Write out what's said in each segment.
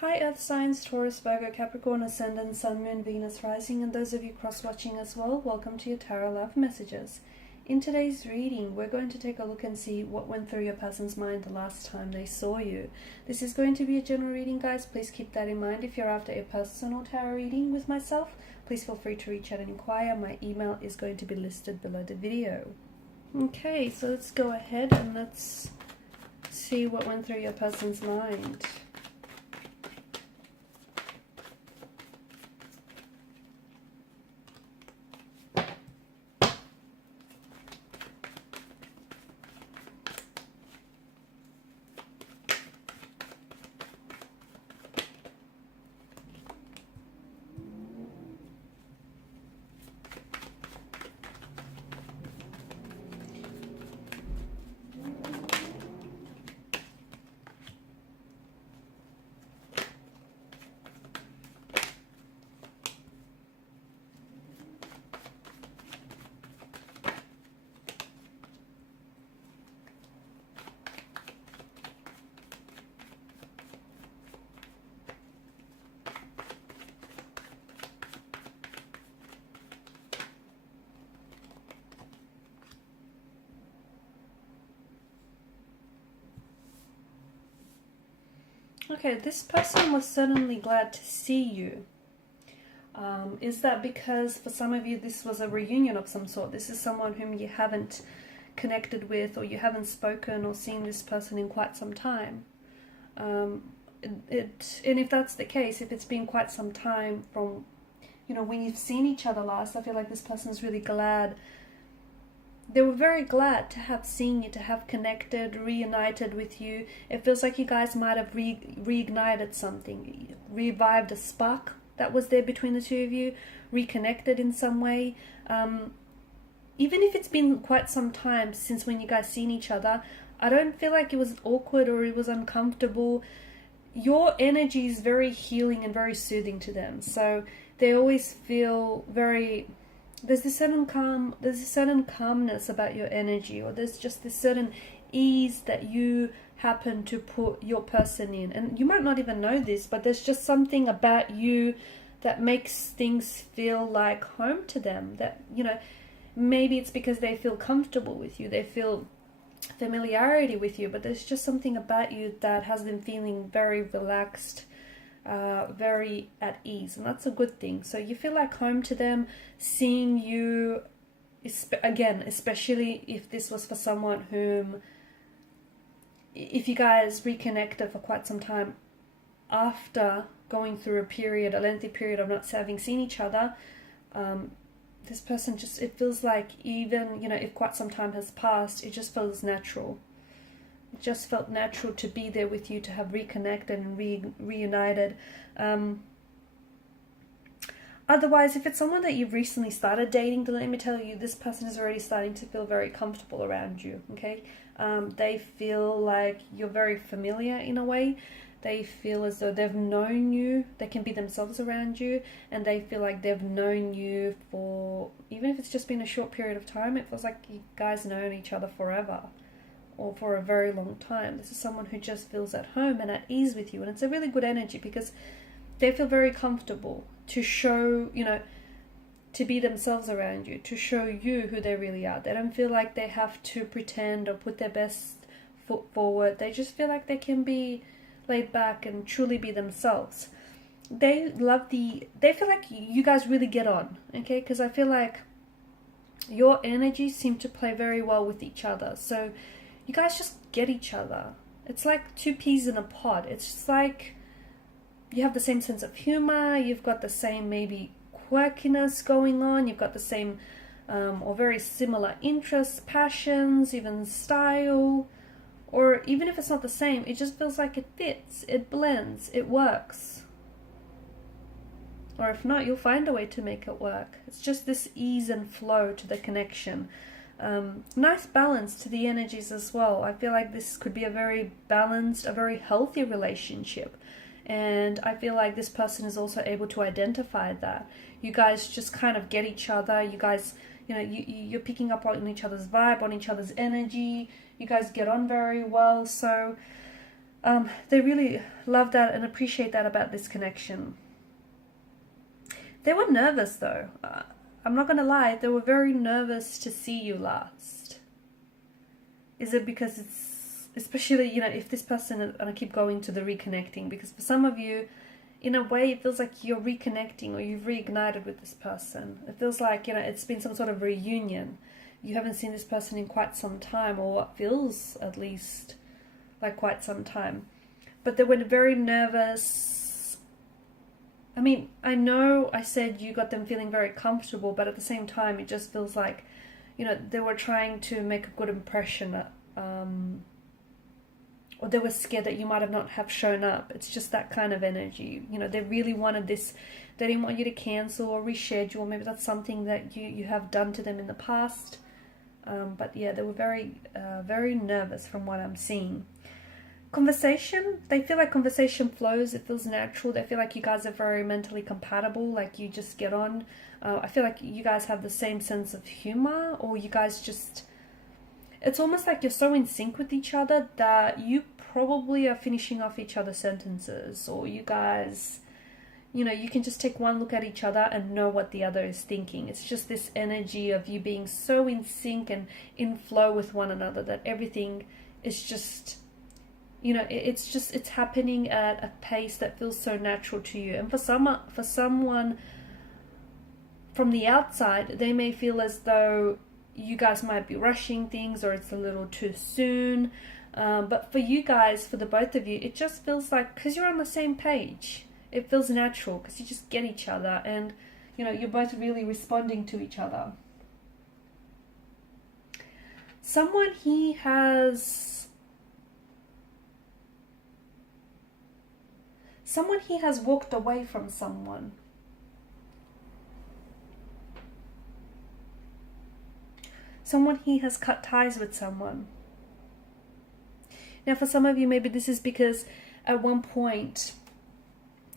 Hi Earth signs, Taurus, Virgo, Capricorn, Ascendant, Sun, Moon, Venus, Rising, and those of you cross-watching as well, welcome to your Tarot Love Messages. In today's reading, we're going to take a look and see what went through your person's mind the last time they saw you. This is going to be a general reading, guys. Please keep that in mind. If you're after a personal tarot reading with myself, please feel free to reach out and inquire. My email is going to be listed below the video. Okay, so let's go ahead and let's see what went through your person's mind. Okay, this person was certainly glad to see you. Is that because for some of you this was a reunion of some sort? This is someone whom you haven't connected with, or you haven't spoken or seen this person in quite some time. And if that's the case, if it's been quite some time from, when you've seen each other last, I feel like this person's really glad. They were very glad to have seen you, to have connected, reunited with you. It feels like you guys might have reignited something, revived a spark that was there between the two of you, reconnected in some way. Even if it's been quite some time since when you guys seen each other, I don't feel like it was awkward or it was uncomfortable. Your energy is very healing and very soothing to them. So they always feel very... There's this certain calmness about your energy, or there's just this certain ease that you happen to put your person in. And you might not even know this, but there's just something about you that makes things feel like home to them. That, maybe it's because they feel comfortable with you, they feel familiarity with you, but there's just something about you that has them feeling very relaxed, very at ease, and that's a good thing. So you feel like home to them, seeing you, again, especially if this was for someone whom, if you guys reconnected for quite some time after going through a lengthy period of not having seen each other, this person just, it feels like even, if quite some time has passed, it just feels natural. It just felt natural to be there with you, to have reconnected and reunited. Otherwise, if it's someone that you've recently started dating, then let me tell you, this person is already starting to feel very comfortable around you, okay? They feel like you're very familiar in a way. They feel as though they've known you. They can be themselves around you, and they feel like they've known you for, even if it's just been a short period of time, it feels like you guys know each other forever, or for a very long time. This is someone who just feels at home and at ease with you, and it's a really good energy because they feel very comfortable to show, to be themselves around you, to show you who they really are. They don't feel like they have to pretend or put their best foot forward. They just feel like they can be laid back and truly be themselves. They feel like you guys really get on, okay? Because I feel like your energies seem to play very well with each other. So you guys just get each other. It's like two peas in a pod. It's just like you have the same sense of humor. You've got the same maybe quirkiness going on. You've got the same or very similar interests, passions, even style. Or even if it's not the same, it just feels like it fits, it blends, it works. Or if not, you'll find a way to make it work. It's just this ease and flow to the connection. Nice balance to the energies as well. I feel like this could be a very balanced, a very healthy relationship. And I feel like this person is also able to identify that. You guys just kind of get each other. You guys, you're picking up on each other's vibe, on each other's energy. You guys get on very well. So They really love that and appreciate that about this connection. They were nervous though. I'm not going to lie, they were very nervous to see you last. Is it because it's, especially, you know, if this person, and I keep going to the reconnecting, because for some of you, in a way, it feels like you're reconnecting or you've reignited with this person. It feels like, you know, it's been some sort of reunion. You haven't seen this person in quite some time, or what feels at least like quite some time. But they were very nervous. I mean, I know I said you got them feeling very comfortable, but at the same time, it just feels like, you know, they were trying to make a good impression, or they were scared that you might have not have shown up. It's just that kind of energy. You know, they really wanted this. They didn't want you to cancel or reschedule. Maybe that's something that you have done to them in the past. But yeah, they were very, very nervous from what I'm seeing. Conversation, they feel like conversation flows. It feels natural. They feel like you guys are very mentally compatible. Like you just get on. I feel like you guys have the same sense of humor, or you guys just, it's almost like you're so in sync with each other that you probably are finishing off each other's sentences, or you guys, you know, you can just take one look at each other and know what the other is thinking. It's just this energy of you being so in sync and in flow with one another that everything is just, you know, it's happening at a pace that feels so natural to you. And for someone from the outside, they may feel as though you guys might be rushing things, or it's a little too soon. But for you guys, for the both of you, it just feels like, because you're on the same page, it feels natural because you just get each other, and, you know, you're both really responding to each other. Someone has walked away from someone. Someone he has cut ties with someone. Now, for some of you, maybe this is because at one point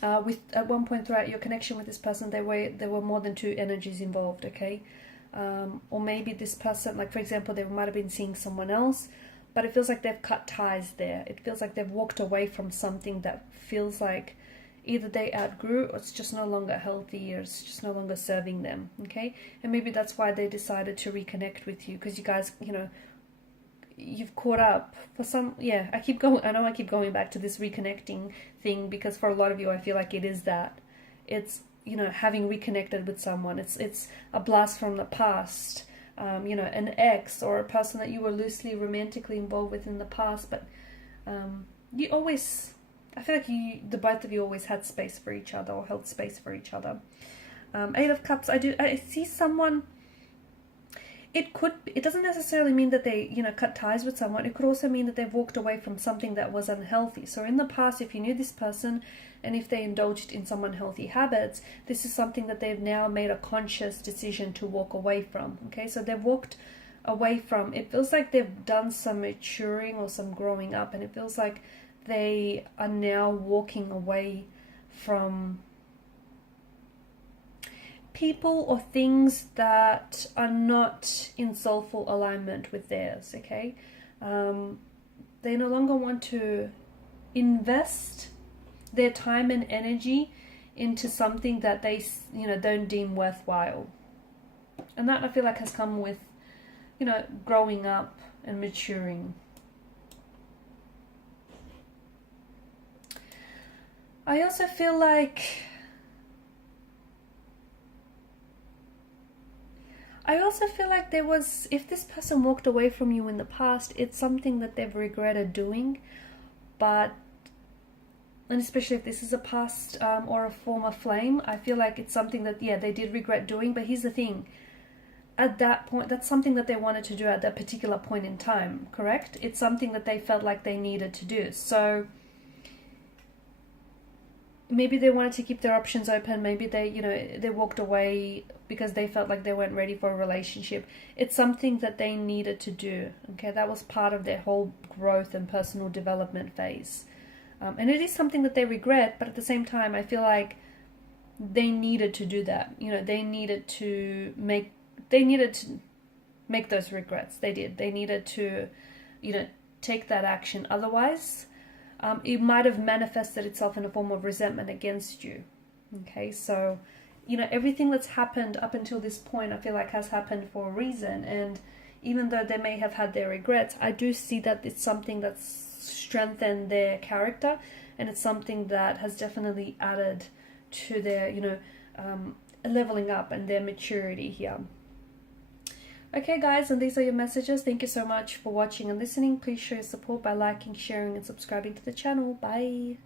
throughout your connection with this person, there were more than two energies involved. Okay, or maybe this person, like for example, they might have been seeing someone else, but it feels like they've cut ties there. It feels like they've walked away from something that feels like either they outgrew, or it's just no longer healthy, or it's just no longer serving them. Okay, and maybe that's why they decided to reconnect with you, because you guys, you know, you've caught up for some. Yeah, I know I keep going back to this reconnecting thing, because for a lot of you, I feel like it is that. It's, you know, having reconnected with someone. It's a blast from the past. You know, an ex or a person that you were loosely romantically involved with in the past, but you always, I feel like the both of you always had space for each other, or held space for each other. Eight of Cups, I see someone. It doesn't necessarily mean that they, you know, cut ties with someone. It could also mean that they've walked away from something that was unhealthy. So in the past, if you knew this person and if they indulged in some unhealthy habits, this is something that they've now made a conscious decision to walk away from. Okay, so they've walked away from, it feels like they've done some maturing or some growing up, and it feels like they are now walking away from people or things that are not in soulful alignment with theirs. Okay, they no longer want to invest their time and energy into something that they, you know, don't deem worthwhile, and that I feel like has come with, you know, growing up and maturing. I also feel like there was, if this person walked away from you in the past, it's something that they've regretted doing, and especially if this is a past or a former flame, I feel like it's something that, yeah, they did regret doing. But here's the thing, at that point, that's something that they wanted to do at that particular point in time, correct? It's something that they felt like they needed to do. So maybe they wanted to keep their options open. Maybe they, you know, they walked away because they felt like they weren't ready for a relationship. It's something that they needed to do. Okay, that was part of their whole growth and personal development phase. And it is something that they regret, but at the same time, I feel like they needed to do that. You know, they needed to make those regrets. They did. They needed to, you know, take that action. Otherwise, it might have manifested itself in a form of resentment against you. Okay, so, you know, everything that's happened up until this point, I feel like has happened for a reason. And even though they may have had their regrets, I do see that it's something that's strengthened their character, and it's something that has definitely added to their, you know, leveling up and their maturity here. Okay guys, and these are your messages. Thank you so much for watching and listening. Please show your support by liking, sharing and subscribing to the channel. Bye.